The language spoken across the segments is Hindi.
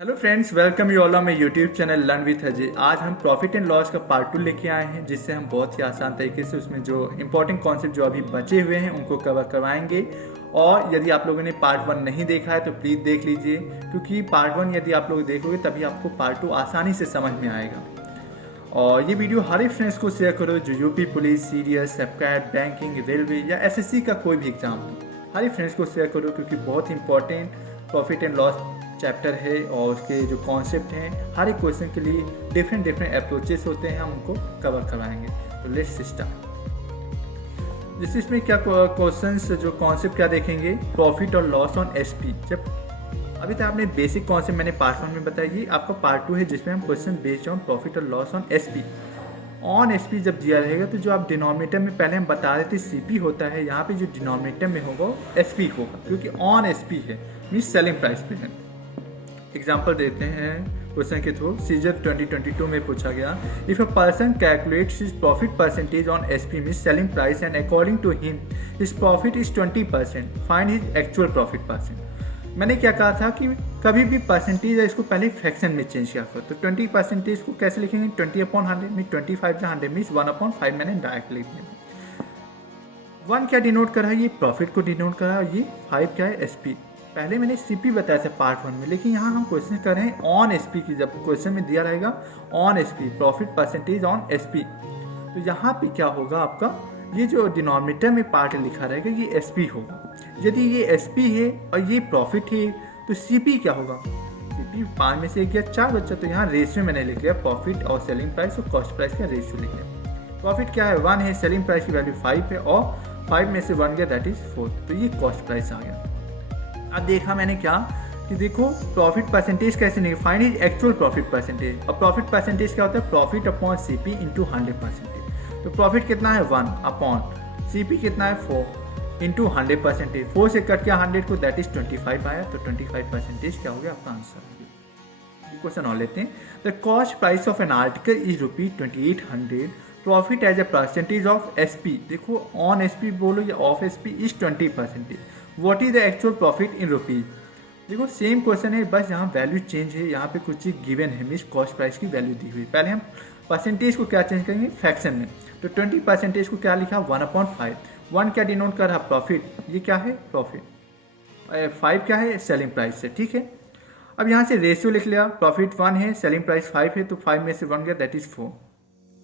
Hello friends, welcome you all on my YouTube channel learn with Ajay. आज हम प्रॉफिट एंड लॉस का पार्ट 2 लेके आए हैं, जिससे हम बहुत ही आसान तरीके से उसमें जो इंपॉर्टेंट कॉन्सेप्ट जो अभी बचे हुए हैं उनको कवर करवाएंगे। और यदि आप लोगों ने पार्ट 1 नहीं देखा है तो प्लीज़ देख लीजिए, क्योंकि पार्ट 1 यदि आप लोग देखोगे तभी आपको पार्ट 2 आसानी से समझ में आएगा। और ये वीडियो हर एक फ्रेंड्स को शेयर करो जो यूपी पुलिस, सीडीएस, सेपकैट, बैंकिंग, रेलवे या एसएससी का कोई भी एग्जाम हो। हर एक फ्रेंड्स को शेयर करो, क्योंकि बहुत important profit and loss chapter है और उसके जो कॉन्सेप्ट हैं हर एक क्वेश्चन के लिए डिफरेंट अप्रोचेस होते हैं, हम उनको कवर करवाएंगे। तो लेट्स स्टार्ट। जिस इसमें क्या क्वेश्चंस जो कॉन्सेप्ट क्या देखेंगे, प्रॉफिट और लॉस ऑन एसपी। जब अभी तक आपने बेसिक कॉन्सेप्ट मैंने पार्ट 1 में बताई, आपका पार्ट 2 है जिसमें हम क्वेश्चन बेस्ड ऑन प्रॉफिट और loss on SP. On SP जब दिया रहेगा तो जो आप डिनोमिनेटर में पहले हम बता रहे थे सीपी होता है, यहाँ पे जो डिनोमिनेटर में होगा एसपी होगा, क्योंकि ऑन एसपी है मीन्स सेलिंग प्राइस पे है। एग्जाम्पल देते हैं क्वेश्चन के थ्रू। सीजर 2022 में पूछा गया, if a person calculates his profit percentage on SP means selling price and according to him his profit is 20%, find his actual profit percent. मैंने क्या कहा था कि कभी भी परसेंटेज है इसको पहले फ्रैक्शन में चेंज किया करो। तो 20% को कैसे लिखेंगे, 20/100 में 25/100 मीन्स 1/5 मैंने डायरेक्ट लिख दिया। 1 क्या डिनोट करा है, ये प्रॉफिट को डिनोट करा है, ये 5 क्या है, एसपी। पहले मैंने सीपी बताया था पार्ट 1 में, लेकिन यहाँ हम क्वेश्चन कर रहे हैं ऑन एसपी की। जब क्वेश्चन में दिया रहेगा on SP, profit percentage on SP, तो यहाँ पे क्या होगा, आपका ये जो डिनोमिनेटर में पार्ट लिखा रहेगा ये एसपी होगा। यदि ये एसपी है और ये प्रॉफिट है तो सीपी क्या होगा, सीपी 5 में से 1 या 4 बच्चा। तो यहाँ रेशियो मैंने लिख लिया, प्रॉफिट और सेलिंग प्राइस और कॉस्ट प्राइस का रेशियो लिख लिया। प्रॉफिट क्या है, 1 है, सेलिंग प्राइस की वैल्यू 5 है और 5 में से 1 गया दैट इज 4, तो ये कॉस्ट प्राइस आ गया। अब देखा मैंने क्या कि देखो प्रॉफिट परसेंटेज कैसे नहीं, find is actual profit percentage. और प्रॉफिट परसेंटेज क्या होता है, प्रॉफिट अपॉन सीपी इंटू 100%। तो प्रॉफिट कितना है 1 अपॉन सीपी कितना है 4 इंटू 100%। 4 से कट किया 100 को दैट इज 25 आया, तो 25% क्या हो गया आपका आंसर। क्वेश्चन और लेते हैं। The cost price of an article is ₹2800, profit as a percentage of SP. देखो ऑन एसपी बोलो या of SP is 20%। What is the actual profit in rupees. देखो सेम क्वेश्चन है, बस यहाँ वैल्यू चेंज है, यहाँ पे कुछ चीज़ गिवन है, मीन्स कॉस्ट प्राइस की वैल्यू दी हुई। पहले हम परसेंटेज को क्या चेंज करेंगे, फ्रैक्शन में। तो 20% को क्या लिखा 1/5। 1 क्या डिनोट कर रहा, प्रॉफिट, ये क्या है प्रॉफिट, 5 क्या है सेलिंग प्राइस से, ठीक है। अब यहाँ से रेशियो लिख लिया, प्रॉफिट 1 है, सेलिंग प्राइस 5 है, तो 5 में से 1 गया दैट इज 4,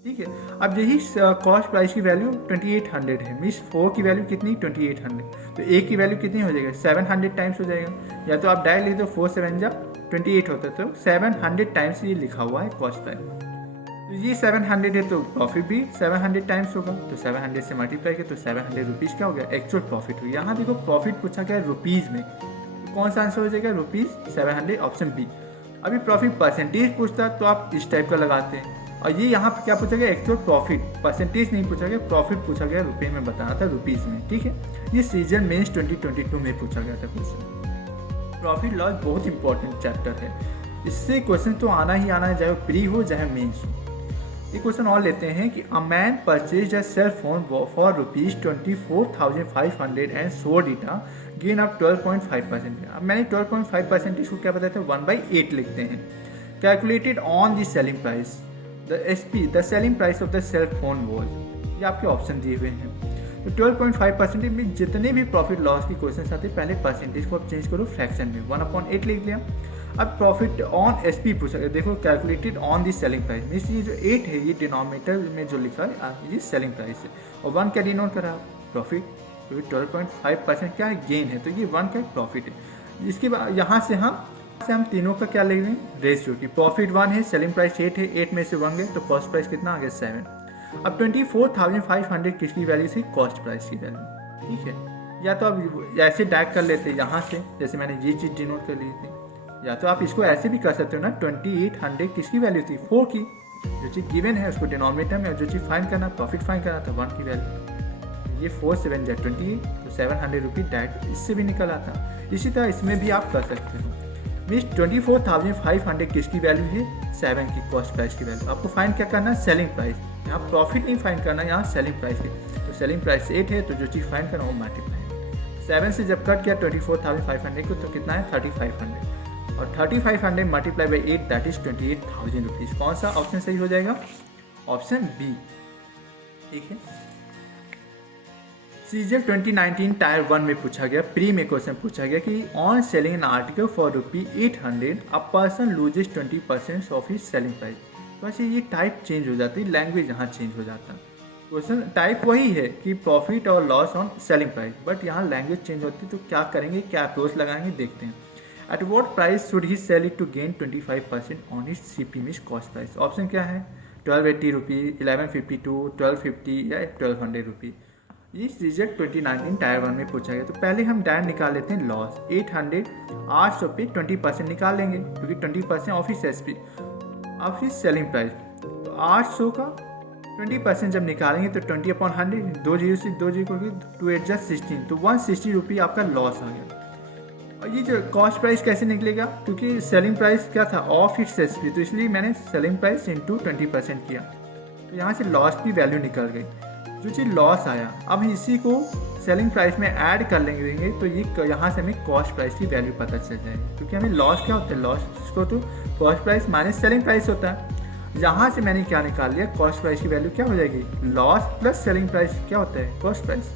ठीक है। अब यही कॉस्ट प्राइस की वैल्यू 2800 है, मीन्स 4 की वैल्यू कितनी 2800, तो A की वैल्यू कितनी हो जाएगी 700 टाइम्स हो जाएगा। या तो आप डायरेक्ट लिख दो 4 7 जा 28 होता है, तो 700 टाइम्स ये लिखा हुआ है कॉस्ट प्राइस। तो ये 700 है तो प्रॉफिट भी 700 टाइम्स होगा, तो 700 से मल्टीप्लाई किया तो 700 रुपीज़ क्या हो गया एक्चुअल प्रॉफिट हुई। यहाँ देखो प्रॉफिट पूछा गया रुपीज़ में, तो कौन सा आंसर हो जाएगा ₹700, ऑप्शन बी। अभी प्रॉफिट परसेंटेज पूछता तो आप इस टाइप का लगाते हैं, और ये यहाँ पर क्या पूछा गया एक्चुअल प्रॉफिट, परसेंटेज नहीं पूछा गया, प्रॉफिट पूछा गया, रुपए में बताना था रुपीज़ में, ठीक है। ये सीजन मेंस 2022 में पूछा गया था क्वेश्चन। प्रॉफिट लॉस बहुत इंपॉर्टेंट चैप्टर है, इससे क्वेश्चन तो आना ही आना है, चाहे वो प्री हो चाहे मेंस हो। एक क्वेश्चन और लेते हैं कि a man purchase a cell phone for ₹24,500 and sold it gain up 12.5%। अब मैंने 12.5% को क्या बताया था 1/8 लिखते हैं। Calculated on the selling price the SP, the selling price of the cell phone was, ये आपके ऑप्शन दिए हुए हैं। तो 12.5% में जितने भी प्रॉफिट लॉस की क्वेश्चन आते हैं पहले परसेंटेज को आप चेंज करो फ्रैक्शन में, 1/8 लिख लिया। अब प्रॉफिट ऑन एसपी पूछा गया, देखो calculated on the selling price means ये जो 8 है ये डिनोमिनेटर में जो लिखा है ये सेलिंग प्राइस है, और 1 क्या डिनोट करा प्रॉफिट, तो 12.5% क्या है गेन है, तो ये 1 क्या प्रॉफिट है। इसके बाद यहाँ से हम तीनों का क्या ले रहे हैं रेशियो की, प्रॉफिट 1 है, सेलिंग प्राइस 8 है, 8 में से 1 गए तो कॉस्ट प्राइस कितना आ गया 7। अब 24,500 किसकी वैल्यू थी, कॉस्ट प्राइस की वैल्यू, ठीक है। या तो अब ऐसे डायरेक्ट कर लेते हैं यहाँ से, जैसे मैंने ये चीज़ डिनोट कर ली थी, या तो आप इसको ऐसे भी कर सकते हो ना, 2800 किसकी वैल्यू थी 4 की, जो चीज़ गिवन है उसको डिनोमिनेटर में, और जो चीज़ फाइंड करना प्रॉफिट फाइंड करना था 1 की वैल्यू, ये 4 7 जा 28, तो 700 रुपीज़ डायरेक्ट इससे भी निकल आता। इसी तरह इसमें भी आप कर सकते हो, मीन्स 24,500 किसकी वैल्यू है 7 की कॉस्ट प्राइस की वैल्यू। आपको फाइंड क्या करना है सेलिंग प्राइस, यहाँ प्रॉफिट नहीं फाइंड करना, यहाँ सेलिंग प्राइस की, तो सेलिंग प्राइस 8 है, तो जो चीज़ फाइंड करना वो मल्टीप्लाई है। 7 से जब कट किया 24,500 को तो कितना है 3500। और 3500 multiply by 8 that is 28,000 rupees. कौन सा ऑप्शन सही हो जाएगा? Option B. ठीक है। सीजन 2019 टायर 1 में पूछा गया, प्री में क्वेश्चन पूछा गया कि on selling an article for ₹800 a person loses 20% of his selling price. तो ऐसे ये टाइप चेंज हो जाती है, लैंग्वेज यहाँ चेंज हो जाता है। क्वेश्चन टाइप वही है कि प्रॉफिट और loss on selling price, but यहाँ लैंग्वेज चेंज होती है। तो क्या करेंगे, क्या अप्रोच लगाएंगे, देखते हैं। At what price should he sell it to gain 25% on is CP means cost price. Option क्या है? 1280 रुपीज़, 1152, 1250 या 1200 रुपीज़। ये सीजन 2019 टायर 1 में पूछा गया। तो पहले हम डायरेक्ट निकाल लेते हैं लॉस। 800 पे 20% निकाल लेंगे, क्योंकि 20% office SP office selling price. तो 800 का 20% जब निकालेंगे तो 20/100, 2 जीरो से 2 जीरो करके 2 8 जा 16, तो 160 रुपये आपका लॉस आ गया। और ये जो कॉस्ट प्राइस कैसे निकलेगा, क्योंकि सेलिंग प्राइस क्या था? ऑफ इट्स SP, तो इसलिए मैंने सेलिंग प्राइस इंटू 20% किया। तो यहाँ से लॉस की वैल्यू निकल गई। जो चीज़ लॉस आया, अब इसी को सेलिंग प्राइस में ऐड कर लेंगे तो ये यहाँ से हमें कॉस्ट प्राइस की वैल्यू पता चल जाएगी। क्योंकि हमें लॉस क्या होता है? लॉस को तो cost price minus selling price होता है। यहाँ से मैंने क्या निकाल लिया? कॉस्ट प्राइस की वैल्यू क्या हो जाएगी? लॉस प्लस सेलिंग प्राइस क्या होता है? Cost price.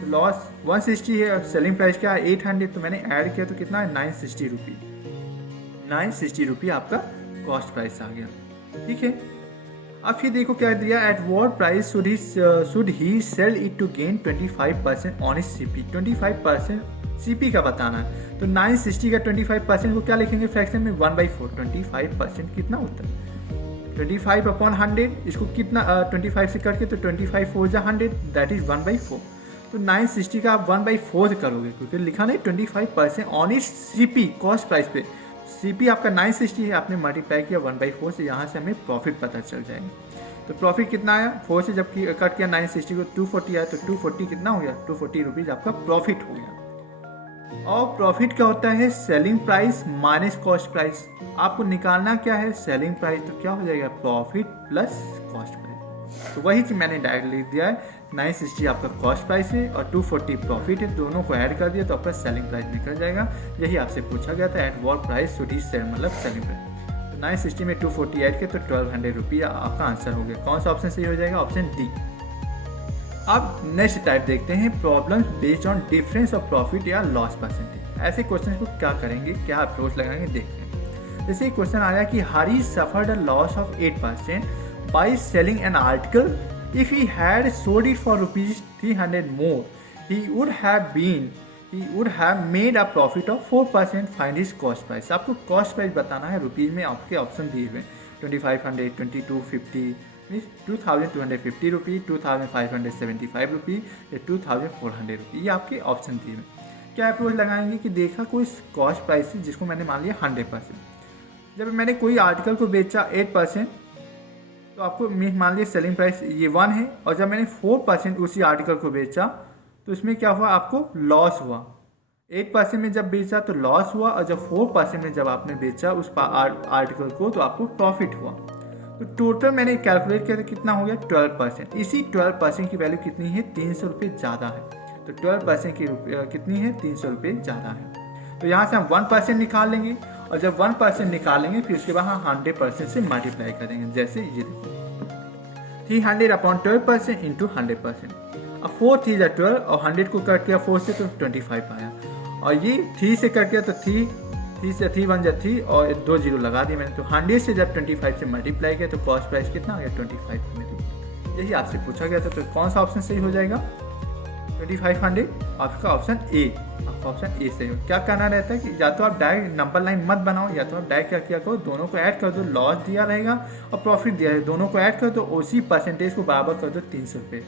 तो लॉस 160 है और सेलिंग प्राइस क्या है? 800, तो मैंने ऐड किया तो कितना है? 960 रुपये। 960 रुपये आपका कॉस्ट प्राइस आ गया। ठीक है। अब फिर देखो क्या दिया, at what price should he sell it to gain 25% on is CP। 25% CP का बताना है। तो 960 का 25% को क्या लिखेंगे फ्रैक्शन में? 1/4। 25% कितना होता है? 25/100। इसको कितना 25 से करके तो 25 4 जा 100 दैट इज 1/4। तो 960 का आप 1/4 करोगे, क्योंकि लिखा नहीं 25% on is CP cost price पे। CP आपका 960 है, आपने मल्टीप्लाई किया 1/4 से, यहाँ से हमें प्रॉफिट पता चल जाएगा। तो प्रॉफिट कितना आया? 4 से जब कट किया 960 को 240 आया, तो 240 कितना हो गया? 240 रुपीज़ आपका प्रॉफिट हो गया। और प्रॉफिट क्या होता है? Selling price minus cost price. आपको निकालना क्या है? Selling price. तो क्या हो जाएगा? Profit plus cost price. तो वही चीज़ मैंने डायरेक्ट लिख दिया है। 960 आपका कॉस्ट प्राइस है और 240 प्रॉफिट है, दोनों को ऐड कर दिया तो आपका सेलिंग प्राइस निकल जाएगा। यही आपसे पूछा गया था, at what price should he sell, मतलब सेलिंग प्राइस। तो 960 में 240 ऐड किया तो 1200 रुपये आपका आंसर हो गया। कौन सा ऑप्शन सही हो जाएगा? Option D. अब नेक्स्ट टाइप देखते हैं, problem based on difference of profit या लॉस परसेंटेज। ऐसे क्वेश्चन को क्या करेंगे, क्या अप्रोच लगाएंगे, देखते हैं। जैसे क्वेश्चन आया कि Hari suffered a loss of 8% by selling an article. If he had sold it for ₹300 more, he would have made a profit of 4%. Find his cost price. आपको कॉस्ट प्राइस बताना है रुपीज़ में। आपके ऑप्शन दिए हुए 2500, 2250, 2250 रुपीज़, 2575 रुपीज़ या 2400 रुपीज़, ये आपके ऑप्शन दिए हुए। क्या अप्रोच लगाएंगे कि देखा कोई कॉस्ट प्राइस है जिसको मैंने मान लिया 100%। जब मैंने कोई आर्टिकल को बेचा 8%, तो आपको मान लिया सेलिंग प्राइस ये 1 है, और जब मैंने 4% उसी आर्टिकल को बेचा तो इसमें क्या हुआ? आपको लॉस हुआ। 8% में जब बेचा तो लॉस हुआ, और जब 4% में जब आपने बेचा उस आर्टिकल को तो आपको प्रॉफिट हुआ। तो टोटल मैंने कैलकुलेट किया तो कितना हो गया? 12%। इसी 12% की वैल्यू कितनी है? 300 रुपये ज़्यादा है। तो 12% की कितनी है? 300 रुपये ज़्यादा है। तो यहाँ से हम 1% निकाल लेंगे, और जब 1% निकालेंगे फिर उसके बाद हम 100% से मल्टीप्लाई करेंगे। जैसे ये देखो 300/12% इंटू 100%। अब 4 3 जा 12 और 100 को कट किया 4 से तो 25 आया, और ये 3 से कट किया तो 3 से 3 1 जा 3 और 2 जीरो लगा दिए मैंने। तो 100 से जब 25 से मल्टीप्लाई किया तो कॉस्ट प्राइस कितना आ गया? 25 में। तो यही आपसे पूछा गया था। तो कौन सा ऑप्शन सही हो जाएगा? 2500। आपका ऑप्शन ए, आपका ऑप्शन ए सही हो। क्या करना रहता है कि या तो आप डायरेक्ट नंबर लाइन मत बनाओ, या तो आप डायरेक्ट क्या किया करो, दोनों को ऐड कर दो। लॉस दिया रहेगा और प्रॉफिट दिया रहेगा, दोनों को ऐड कर दो, उसी परसेंटेज को बराबर कर दो 300 रुपये।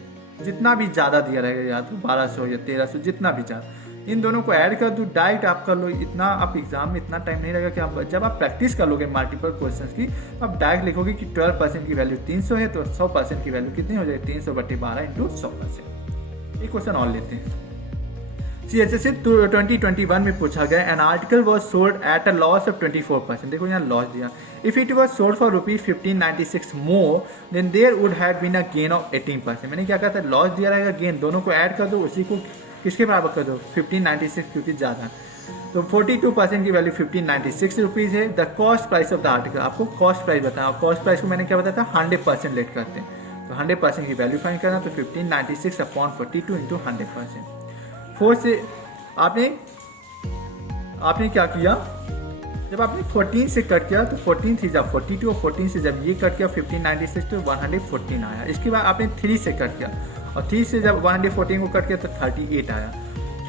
जितना भी ज़्यादा दिया रहेगा, या तो 1200 या 1300, जितना भी ज़्यादा, इन दोनों को ऐड कर दो। डायरेक्ट आप कर लो। इतना आप एग्जाम में इतना टाइम नहीं लगेगा कि आप जब आप प्रैक्टिस कर लोगे मल्टीपल क्वेश्चंस की, आप डायरेक्ट लिखोगे कि 12% की वैल्यू 300 है, तो 100% की वैल्यू कितनी हो जाएगी? 300/12 इंटू 100%। एक क्वेश्चन और लेते हैं। CHSE 2021 में पूछा गया, an article was sold at a loss of 24%। देखो यहाँ लॉस दिया। If it was sold for ₹1596 more than there would have been a gain of 18%। मैंने क्या कहा था? लॉस दिया रहेगा, गेन, दोनों को ऐड कर दो, उसी को किसके बराबर कर दो? 1596, क्योंकि ज़्यादा। तो 42% की वैल्यू 1596 रुपीज़ है। The cost price of the article, आपको कॉस्ट प्राइस बताया, कॉस्ट प्राइस को मैंने क्या बताया था 100% लेट करते हैं, तो 100% की वैल्यू फाइंड करना, तो 1596 अपॉन 42 इंटू 100%। 4 से आपने क्या किया, जब आपने 14 से कट किया तो 14 थी जब 42 और 14 से जब ये कट किया 1596 तो 114 आया। इसके बाद आपने 3 से कट किया और 3 से जब 114 को कट किया तो 38 आया।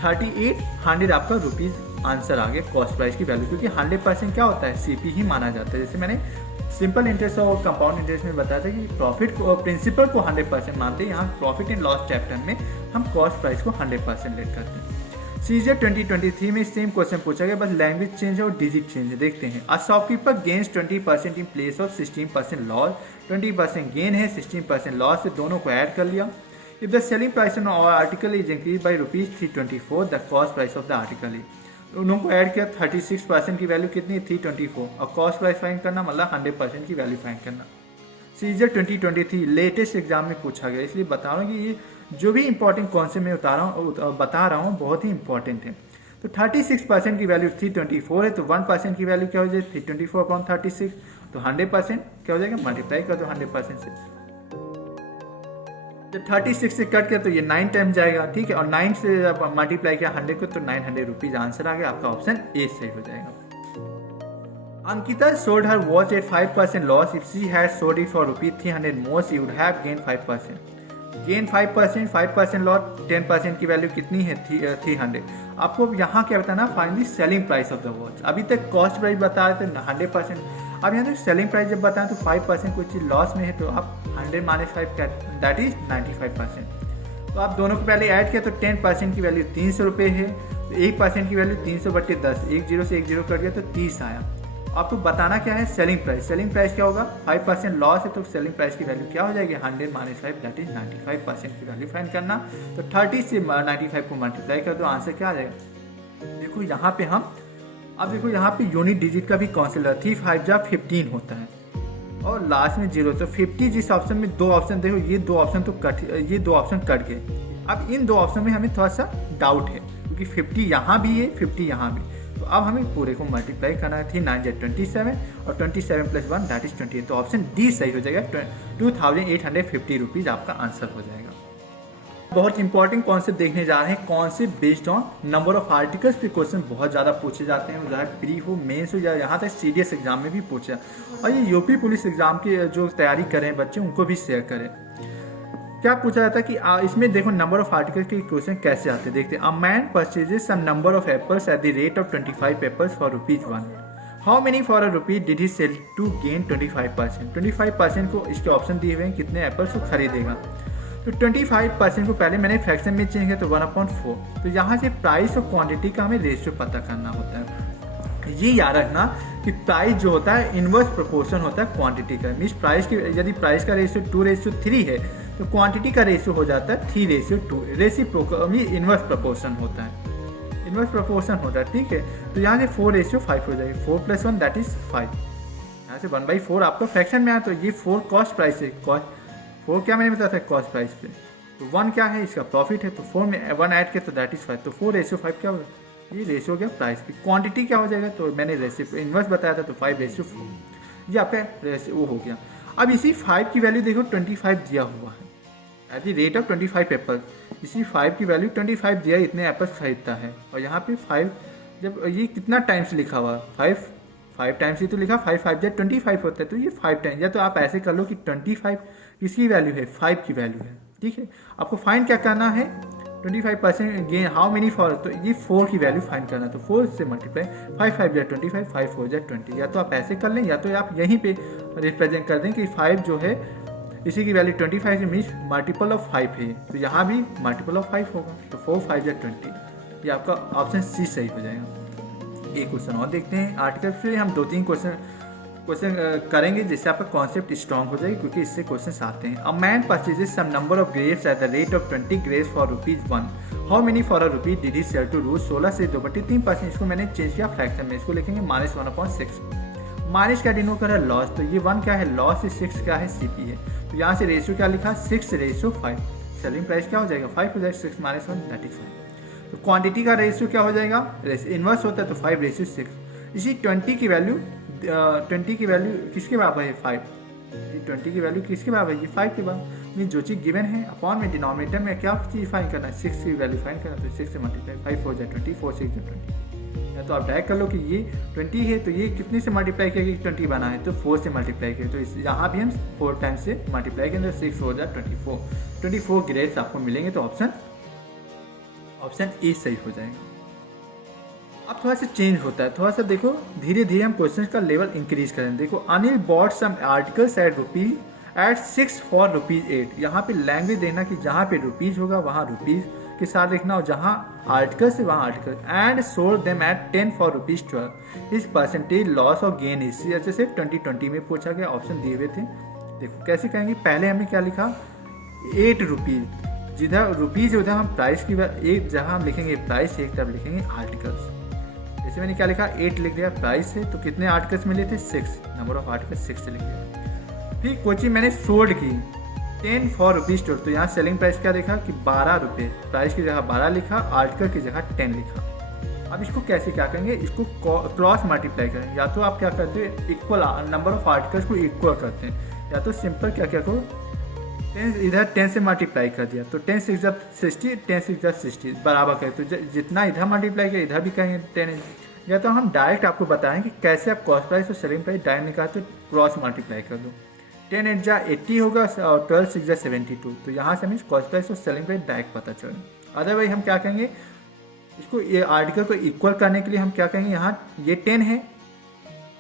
3800 आपका रुपीज़ आंसर आ गया कॉस्ट प्राइस की वैल्यू, क्योंकि 100% क्या होता है सीपी ही माना जाता है। जैसे मैंने सिंपल इंटरेस्ट और कंपाउंड इंटरेस्ट में बताया था कि प्रॉफिट को प्रिंसिपल को 100% मानते हैं, यहाँ प्रॉफिट एंड लॉस चैप्टर में हम कॉस्ट प्राइस को 100% लेट करते हैं। सीजीएल 2023 में सेम क्वेश्चन पूछा गया, बस लैंग्वेज चेंज है और डिजिट चेंज है। देखते हैं। A shopkeeper gains 20% in place of 16% loss. 20% gain है, 16% लॉस है, दोनों को ऐड कर लिया। If the selling price of our article is increase by ₹324, the cost price of the article is, दोनों को ऐड किया, 36% की वैल्यू कितनी है 324, और कॉस्ट प्राइस फाइंड करना मतलब 100% की वैल्यू फाइंड करना। सीजीएल 2023 लेटेस्ट एग्जाम में पूछा गया, इसलिए बता रहा हूँ कि ये जो भी इंपॉर्टेंट कॉन्सेप्ट में बता रहा हूँ बहुत ही इंपॉर्टेंट है। तो 36% की वैल्यू 324 है, तो 1% की वैल्यू क्या हो जाएगी 324 अपॉन 36, तो 100% क्या हो जाएगा, मल्टीप्लाई कर दो 100% से। जब 36 से कट किया तो ये 9 टाइम जाएगा, ठीक है, और 9 से जब मल्टीप्लाई किया 100 को तो 900 रुपीज़ आंसर आ गया, आपका ऑप्शन ए सही हो जाएगा। Ankita sold her watch at 5% loss. If she had sold it for ₹300 more, she would have gained 5%. Gain 5% loss, 10% की वैल्यू कितनी है 300। आपको यहाँ क्या बताना, finally selling price of the watch. अभी तक कॉस्ट प्राइस बता रहे थे 100%, अब यहाँ तो सेलिंग प्राइस जब बताएं तो 5% कोई चीज़ लॉस में है तो आप 100 - 5 दैट इज 95%। तो आप दोनों को पहले ऐड किया तो 10% की वैल्यू 300 रुपये है, तो 1% की वैल्यू 300/10, 1 0 से 1 0 कट गया तो 30 आया। आपको बताना क्या है सेलिंग प्राइस। सेलिंग प्राइस क्या होगा, 5% लॉस है तो सेलिंग प्राइस की वैल्यू क्या हो जाएगी 100 - 5 दैट इज 95% की वैल्यू फाइंड करना। तो 30 से 95 को मल्टीप्लाई कर दो, आंसर क्या आ जाएगा। देखो यहाँ पे हम अब देखो यहाँ पे यूनिट डिजिट का भी कॉन्सेप्ट है, 3 5 जा 15 होता है और लास्ट में 0, तो 50 जिस ऑप्शन में 2 ऑप्शन देखो ये 2 ऑप्शन तो ये 2 ऑप्शन कट गए। अब इन 2 ऑप्शन में हमें थोड़ा सा डाउट है क्योंकि 50 यहाँ भी है 50 यहाँ भी, तो अब हमें पूरे को मल्टीप्लाई करना है। 3 9 27 और 27 + 1 दैट इज 28, तो ऑप्शन डी सही हो जाएगा। 2850 रुपीज़ आपका आंसर हो जाएगा। बहुत इंपॉर्टेंट कॉन्सेप्ट देखने जा रहे हैं, concept based on number of articles पे क्वेश्चन बहुत ज़्यादा पूछे जाते हैं, चाहे प्री हो मेंस हो या यहाँ तक सीडीएस एग्जाम में भी पूछा, और ये यूपी पुलिस एग्जाम की जो तैयारी करें बच्चे उनको भी शेयर करें। क्या पूछा जाता है कि इसमें देखो नंबर ऑफ आर्टिकल के क्वेश्चन कैसे आते हैं, देखते हैं। A man purchases some number of apples at the rate of 25 apples for ₹1। How many for ₹1 did he sell to gain 25%। 25% को इसके ऑप्शन दिए हुए हैं कितने एप्पल्स को खरीदेगा, तो 25% को पहले मैंने फ्रैक्शन में चेंज किया तो 1/4। तो यहाँ से प्राइस और क्वांटिटी का हमें रेशियो पता करना होता है। ये याद रखना कि प्राइस जो होता है इनवर्स प्रोपोर्शन होता है क्वांटिटी का, मीन्स प्राइस की यदि प्राइस का रेशियो 2:3 है तो क्वांटिटी का रेशियो हो जाता है 3:2, रेसिप्रोकल इनवर्स प्रोपोर्शन होता है, इनवर्स प्रोपोर्शन होता है, ठीक है। तो यहाँ से 4:5 हो जाएगी, 4 + 1 दैट इज 5, यहाँ से 1/4 आपका फ्रैक्शन में आया, तो ये 4 कॉस्ट प्राइस है, 4 क्या मैंने बताया था कॉस्ट प्राइस पे, तो 1 क्या है इसका प्रॉफिट है, तो 4 में 1 ऐड किया तो दैट इज 5, तो 4:5 क्या होगा, ये रेशियो हो गया प्राइस की। क्वांटिटी क्या हो जाएगा, तो मैंने रेशियो इनवर्स बताया था तो 5:4, ये आपका रेशियो वो हो गया। अब इसी 5 की वैल्यू देखो 25 दिया हुआ है eight the rate of 25 Apple, इसी 5 की वैल्यू 25 दिया, इतने एप्पल्स खरीदता है, और यहाँ पे 5 जब ये कितना टाइम्स लिखा हुआ 5 टाइम्स ही तो लिखा, 5 5 जब 25 होता है तो ये 5 टाइम्स, या तो आप ऐसे कर लो कि 25 किसकी वैल्यू है 5 की वैल्यू है, ठीक है। आपको फाइंड क्या करना है 25% गेन हाउ मेनी फॉर, तो ये 4 की वैल्यू फाइंड करना, तो 4 से मल्टीप्लाई 5 5 या 25 5 4 या 20, या तो आप ऐसे कर लें या तो आप यहीं पे रिप्रेजेंट कर दें कि 5 जो है इसी की वैल्यू 25 की मीन्स मल्टीपल ऑफ 5 है, तो यहाँ भी मल्टीपल ऑफ 5 होगा, तो 4 5 या 20, ये आपका ऑप्शन सी सही हो जाएगा। एक क्वेश्चन और देखते हैं आर्टिकल से, हम 2-3 क्वेश्चन करेंगे जिससे आपका कॉन्सेप्ट स्ट्रॉन्ग हो जाएगा क्योंकि इससे क्वेश्चन आते हैं। A man purchases some number of grapes at the rate of 20 grapes for ₹1। How many for ₹1 did he sell to lose. 16 से 2/3%, इसको मैंने चेंज किया फ्रैक्शन में, इसको लिखेंगे -1/6। माइनस का डिनोट कर है लॉस, तो ये 1 क्या है लॉस है, 6 क्या है सीपी है, तो यहाँ से रेशियो क्या लिखा 6:5, सेलिंग प्राइस क्या हो जाएगा 5 हो जाएगा, 6 - 1 दैट इज 5। तो क्वांटिटी का रेशियो क्या हो जाएगा, इन्वर्स होता है तो 5:6। इसी 20 की वैल्यू किसके बराबर है, 5। 20 की वैल्यू किसके बराबर है, ये 5 के बराबर। जो चीज़ गिवन है अपॉन में डिनोमिनेटर में क्या चीज़ फाइंड करना है, 6 की वैल्यू फाइंड करना है। तो 6 से मल्टीप्लाई, 5 4 20, 4 6 20। या तो आप डायरेक्ट कर लो कि ये 20 है तो ये कितने से मल्टीप्लाई किया कि 20 बना है, तो 4 से मल्टीप्लाई किया। तो इस यहाँ भी हम 4 टाइम्स से मल्टीप्लाई करेंगे, 6 4 24। 24 ग्रेड्स आपको मिलेंगे। तो ऑप्शन ए सही हो जाएगा। अब थोड़ा सा चेंज होता है, थोड़ा सा देखो, धीरे धीरे हम क्वेश्चन का लेवल इंक्रीज करें। देखो, Anil bought some articles at 6 for ₹8। यहाँ पे लैंग्वेज देखना कि जहाँ पे रुपीज़ होगा वहाँ रुपीज़ के साथ लिखना, और जहाँ आर्टिकल्स है वहाँ article. And sold them at 10 for ₹12। इस परसेंटेज लॉस और गेन इसी अच्छे से 2020 में पूछा गया, ऑप्शन दिए हुए थे। देखो कैसे कहेंगे, पहले हमने क्या लिखा, 8 रुपीज़, जिधर रुपीज़ उधर हम प्राइस की एक जहाँ हम लिखेंगे प्राइस, एक तरफ लिखेंगे आर्टिकल्स। जैसे मैंने क्या लिखा, 8 लिख दिया, प्राइस है तो कितने आर्टिकल्स मिले थे, 6, नंबर ऑफ आर्टिकल्स 6 से लिख दिया। फिर कोचिंग मैंने सोल्ड की 10 फॉर ₹12, तो यहाँ सेलिंग प्राइस क्या लिखा कि 12 रुपये, प्राइस की जगह 12 लिखा, आर्टिकल की जगह 10 लिखा। अब इसको कैसे क्या करेंगे, इसको क्रॉस मल्टीप्लाई करें। या तो आप क्या करते हो, इक्वल नंबर ऑफ आर्टिकल्स को इक्वल करते हैं, या तो सिंपल क्या क्या करो, 10 इधर 10 से मल्टीप्लाई कर दिया, तो 10 6 60, 10 6 60 बराबर करें। तो जितना इधर मल्टीप्लाई किया इधर भी करेंगे 10। या तो हम डायरेक्ट आपको बताएं कि कैसे आप कॉस्ट प्राइस और सेलिंग प्राइस डायरेक्ट निकालते, तो क्रॉस मल्टीप्लाई कर दो। 10 8 जा 80 होगा और 12 6 जा 72। तो यहाँ से हमें कॉस्ट प्राइस और सेलिंग प्राइस डायरेक्ट पता चले। अदरवाइज हम क्या करेंगे, इसको ये आर्टिकल को इक्वल करने के लिए हम क्या करेंगे, यहाँ ये 10 है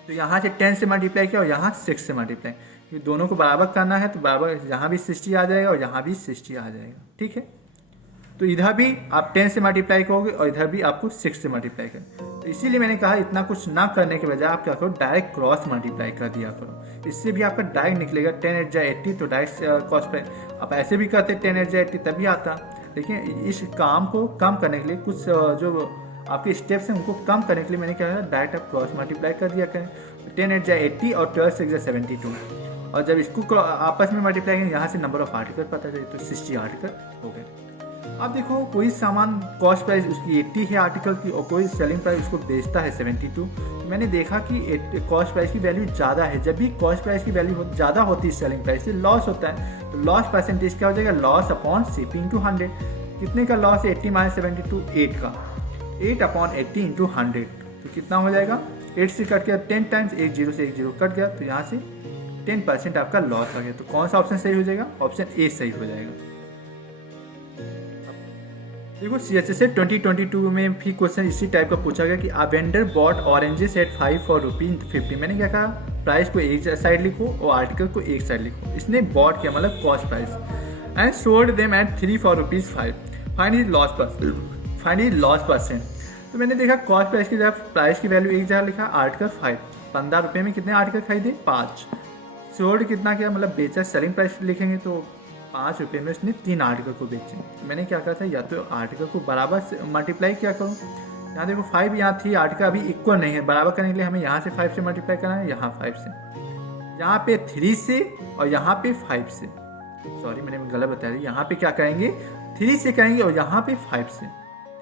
तो यहाँ से 10 से मल्टीप्लाई किया और यहाँ 6 से मल्टीप्लाई, ये दोनों को बराबर करना है। तो बराबर यहाँ भी 60 आ जाएगा और यहाँ भी 60 आ जाएगा, ठीक है। तो इधर भी आप 10 से मल्टीप्लाई करोगे और इधर भी आपको 6 से मल्टीप्लाई करें। तो इसीलिए मैंने कहा इतना कुछ ना करने के बजाय आप क्या करो, डायरेक्ट क्रॉस मल्टीप्लाई कर दिया करो, इससे भी आपका डायरेक्ट निकलेगा। 10 8 जा 80, तो डायरेक्ट कॉस्ट प्राइस। आप ऐसे भी करते 10 8 जा 80 तभी आता। लेकिन इस काम को कम करने के लिए कुछ जो आपके स्टेप्स हैं उनको कम करने के लिए मैंने क्या है, डायरेक्ट आप क्रॉस मल्टीप्लाई कर दिया करें। 10 8 जा 80 और 12 6 जा 72, और जब इसको आपस में मल्टीप्लाई करें यहाँ से नंबर ऑफ आर्टिकल पता चले, तो 60 आर्टिकल हो गए। अब देखो, कोई सामान कॉस्ट प्राइस उसकी 80 है आर्टिकल की, और कोई सेलिंग प्राइस उसको बेचता है 72। तो मैंने देखा कि कॉस्ट प्राइस की वैल्यू ज़्यादा है। जब भी कॉस्ट प्राइस की वैल्यू ज़्यादा होती है सेलिंग प्राइस से, लॉस होता है। तो लॉस परसेंटेज क्या हो जाएगा, लॉस अपॉन CP इंटू 100। कितने का लॉस है, 80 माइनस 72, 8 का, 8 अपॉन 80 इंटू 100। तो कितना हो जाएगा, 8 से कट गया 10 टाइम्स, 1 0 से 1 0 कट गया, तो यहाँ से 10% आपका लॉस आ गया। तो कौन सा ऑप्शन सही हो जाएगा, ऑप्शन ए सही हो जाएगा। देखो, CHS 2022 में भी क्वेश्चन इसी टाइप का पूछा गया कि a vendor bought oranges at 5 for ₹50। मैंने क्या कहा, प्राइस को एक साइड लिखो और आर्टिकल को एक साइड लिखो। इसने बॉट किया मतलब cost price, and sold them at 3 for ₹5। Find is loss percent. तो मैंने देखा कॉस्ट प्राइस की जगह प्राइस की वैल्यू एक जगह लिखा, आर्टिकल 5, 15 रुपये में कितने आर्टिकल खरीदे, 5। सोल्ड कितना किया, मतलब बेचा, सेलिंग प्राइस लिखेंगे तो 5 रुपये में उसने 3 आर्टिकल को बेचे। मैंने क्या कहा था, या तो आर्टिकल को बराबर से मल्टीप्लाई क्या करूँ। यहाँ देखो 5 यहाँ थी, आर्टिकल अभी इक्वल नहीं है, बराबर करने के लिए हमें यहाँ से 5 से मल्टीप्लाई करना है, यहाँ 5 से, यहाँ पे 3 से और यहाँ पे 5 से। सॉरी मैंने गलत बता दी, यहाँ पे क्या करेंगे, 3 से करेंगे और यहाँ पे 5 से,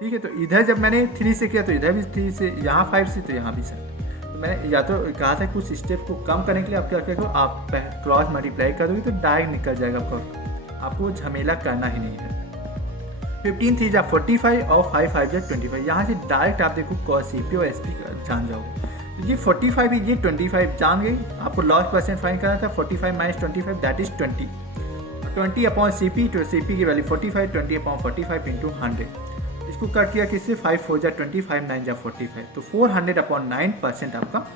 ठीक है। तो इधर जब मैंने 3 से किया तो इधर भी 3 से, यहाँ 5 से, तो यहाँ भी 7। तो मैंने या तो कहा था कुछ स्टेप को कम करने के लिए आप क्या करो, आप क्रॉस मल्टीप्लाई करोगे तो डायरेक्ट निकल जाएगा आपको झमेला करना ही नहीं है। 15 3 जा 45 और 5 5 जा 25। यहाँ से डायरेक्ट आप देखो कॉस्ट CP और SP जान जाओगे। तो ये 45 है, ये 25 जान गई। आपको लॉस परसेंट फाइंड करना था, 45 minus 25 that is 20। 20 upon CP, तो CP की वैल्यू 45, 20 अपॉन 45 इंटू 100। इसको कट किया किससे, 5 4 जा 20, 5 9 जा 45। तो 400 अपॉन 9% आपका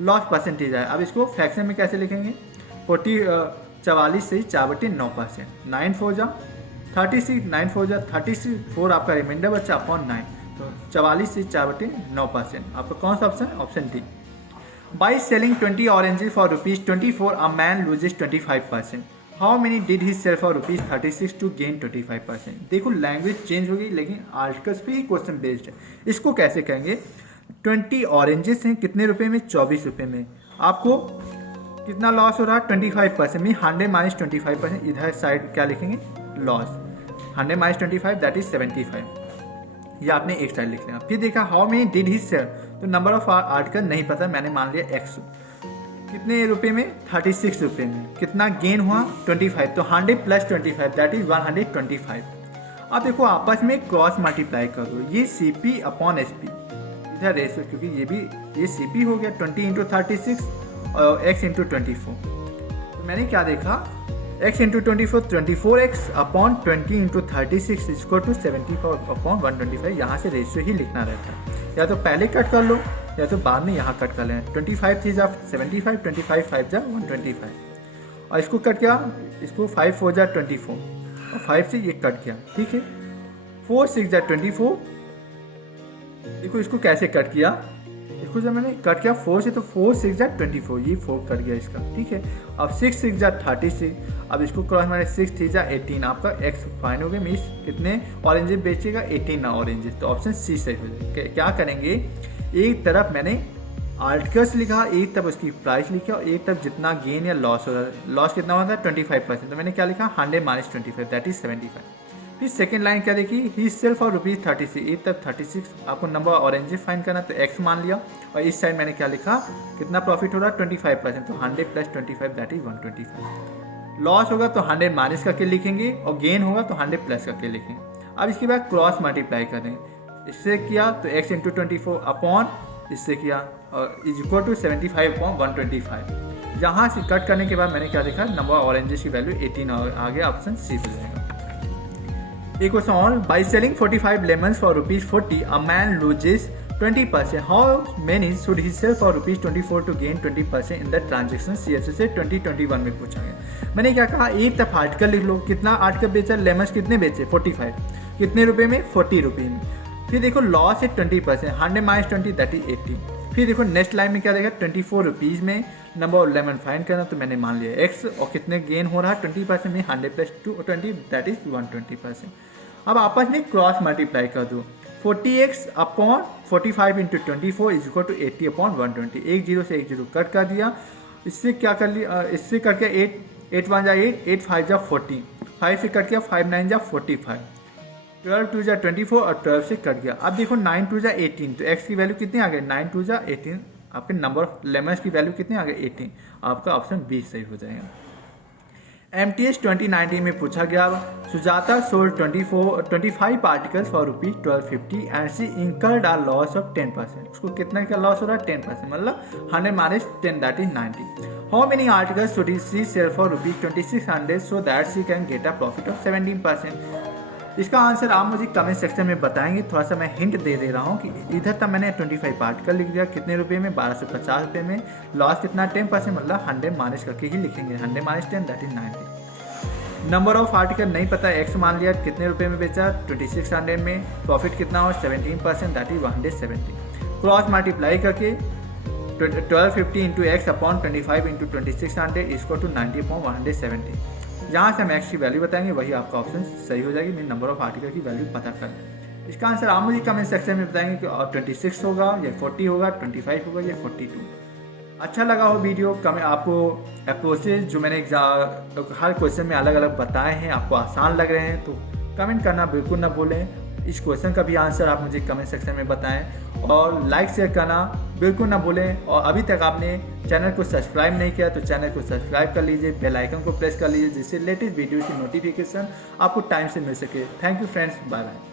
लॉस परसेंटेज है। अब इसको फ्रैक्शन में कैसे लिखेंगे, 44 से 4/9%, 9 4 जा 36, 9 4 जा 36, 4 आपका रिमाइंडर बचा अपॉन 9, तो 44 से 4/9%। आपका कौन सा option, option D. By selling 20 oranges for ₹24 a man loses 25%। How many did he sell for ₹36 to gain 25%। देखो लैंग्वेज चेंज होगी लेकिन आर्टिकल्स पे ही क्वेश्चन बेस्ड है। इसको कैसे कहेंगे, 20 ऑरेंजेस हैं कितने रुपए में, 24 रुपये में। आपको कितना लॉस हो रहा है, 25% में 100 माइनस 25%। इधर साइड क्या लिखेंगे, लॉस, 100 माइनस 25 दैट इज 75। या आपने एक साइड लिख लिया। फिर देखा how many did he sell, तो नंबर ऑफ आर्टिकल नहीं पता, मैंने मान लिया एक्स। कितने रुपए में? 36 रुपये में। कितना गेन हुआ? 25। तो 100 प्लस 25 दैट इज 125। अब देखो आपस में क्रॉस मल्टीप्लाई कर दो, ये C P upon S P, इधर रेशो, क्योंकि ये सी पी हो गया 20 इंटू 36 और x इंटू 24। तो मैंने क्या देखा, x into 24 24x upon 20 into 36 equal to 70 upon 125। यहाँ से रेशियो ही लिखना रहता है, या तो पहले कट कर लो या तो बाद में यहाँ कट कर लें। 25 3 जा 75, 25 5 जा 125, और इसको कट किया, इसको 5 4 जा 24 और 5 से ये कट किया, ठीक है। 4 6 जा 24, देखो इसको कैसे कट किया, देखो जब मैंने कट किया 4 से, तो 4 6 जा 24, ये 4 कट गया इसका, ठीक है। अब 6 6 जा 36, अब इसको क्रॉस मारे 6 3 जा 18, आपका x फाइन हो गया। मीन्स कितने ऑरेंजेस बेचेगा? 18 ना ऑरेंजेस, तो ऑप्शन सी सही हो जाएगा। क्या करेंगे, एक तरफ मैंने आर्टिकल्स लिखा, एक तरफ उसकी प्राइस लिखा, और एक तरफ जितना गेन या लॉस हो रहा है, लॉस कितना होता है 25%, तो मैंने क्या लिखा 100 माइनस 25 दैट इज 75। फिर सेकेंड लाइन क्या देखी, ही सेल फॉर ₹36, एक तरफ 36, आपको नंबर ऑरेंजेस फाइन करना, तो x मान लिया, और इस साइड मैंने क्या लिखा, कितना प्रॉफिट हो रहा है 25%, तो 100 प्लस 25 दैट इज 125। लॉस होगा तो 100 माइनस करके लिखेंगे, और गेन होगा तो 100 प्लस करके लिखेंगे। अब इसके बाद क्रॉस मल्टीप्लाई करें, इससे किया तो x इंटू 24 अपॉन इससे किया, और इज इक्वल टू 75 अपॉन 125। यहाँ से कट करने के बाद मैंने क्या देखा, नंबर ऑरेंजेस की वैल्यू 18 आ गया, ऑप्शन सी हो जाएगा। एक क्वेश्चन और, by selling 45 lemons for ₹40 a man loses 20%, how many should he sell for ₹24 to gain 20% in the transaction? CSA से 2021 में पूछा गया। मैंने क्या कहा, एक तरफ आर्टिकल लिख लो, कितना आर्टिकल बेचा, लेमन्स कितने बेचे 45, कितने रुपए में 40 रुपये में। फिर देखो लॉस है 20%, 100 माइनस 20 दैट इज 80। फिर देखो नेक्स्ट लाइन में क्या देखा, 24 रुपीज़ में नंबर ऑफ लेमन फाइंड करना, तो मैंने मान लिया x, और कितने गेन हो रहा है 20% में, 100 प्लस 20 दैट इज 120%। अब आपस में क्रॉस मल्टीप्लाई कर दो, 40x upon 45 into 24 is equal to 80 upon 120। एक जीरो से एक जीरो कट कर दिया, इससे क्या कर लिया, इससे कट किया 8 1 जा 8 8 5 जा 40, 5 से कट किया 5 9 जा 45, 12 2 जा 24 और 12 से कट गया। अब देखो 9 2 जा 18, तो x की वैल्यू कितनी आ गई, 9 2 जा 18, आपके नंबर ऑफ लेमन्स की वैल्यू कितनी आ गई 18, आपका ऑप्शन बी सही हो जाएगा। MTS 2019 में पूछा गया, Sujata sold 25 articles for ₹1250 and she incurred a loss of 10%। उसको कितना का लॉस हो रहा है 10%, मतलब 100 minus 10 that is 90। How many articles should she sell for ₹2600 so that she can get a profit of 17%? इसका आंसर आप मुझे कमेंट सेक्शन में बताएंगे। थोड़ा सा मैं हिंट दे दे रहा हूँ कि इधर तक मैंने 25 आर्टिकल लिख दिया, कितने रुपए में 1250 रुपये में, लॉस कितना 10%, मतलब 100 माइनस करके ही लिखेंगे, 100 minus 10 that is 90। Number of article नहीं पता, x मान लिया, कितने रुपए में बेचा 2600 में, प्रॉफिट कितना हो 17% दैट इज 170। क्रॉस मल्टीप्लाई करके 1250 इंटू एक्स अपॉन 25 इंटू 2600 इसको टू 90 अपॉन 170। जहाँ से हम एक्स की वैल्यू बताएंगे वही आपका ऑप्शन सही हो जाएगी। मेरे नंबर ऑफ आर्टिकल की वैल्यू पता कर लें। इसका आंसर आप मुझे कमेंट सेक्शन में बताएंगे कि 26 होगा या 40 होगा, 25 होगा या 42। अच्छा लगा हो वीडियो, आपको अप्रोचेज जो मैंने हर क्वेश्चन में अलग अलग बताए हैं आपको आसान लग रहे हैं, तो कमेंट करना बिल्कुल ना भूलें। इस क्वेश्चन का भी आंसर आप मुझे कमेंट सेक्शन में बताएं, और लाइक शेयर करना बिल्कुल ना भूलें। और अभी तक आपने चैनल को सब्सक्राइब नहीं किया तो चैनल को सब्सक्राइब कर लीजिए, बेल आइकन को प्रेस कर लीजिए, जिससे लेटेस्ट वीडियो की नोटिफिकेशन आपको टाइम से मिल सके। Thank you friends, bye bye.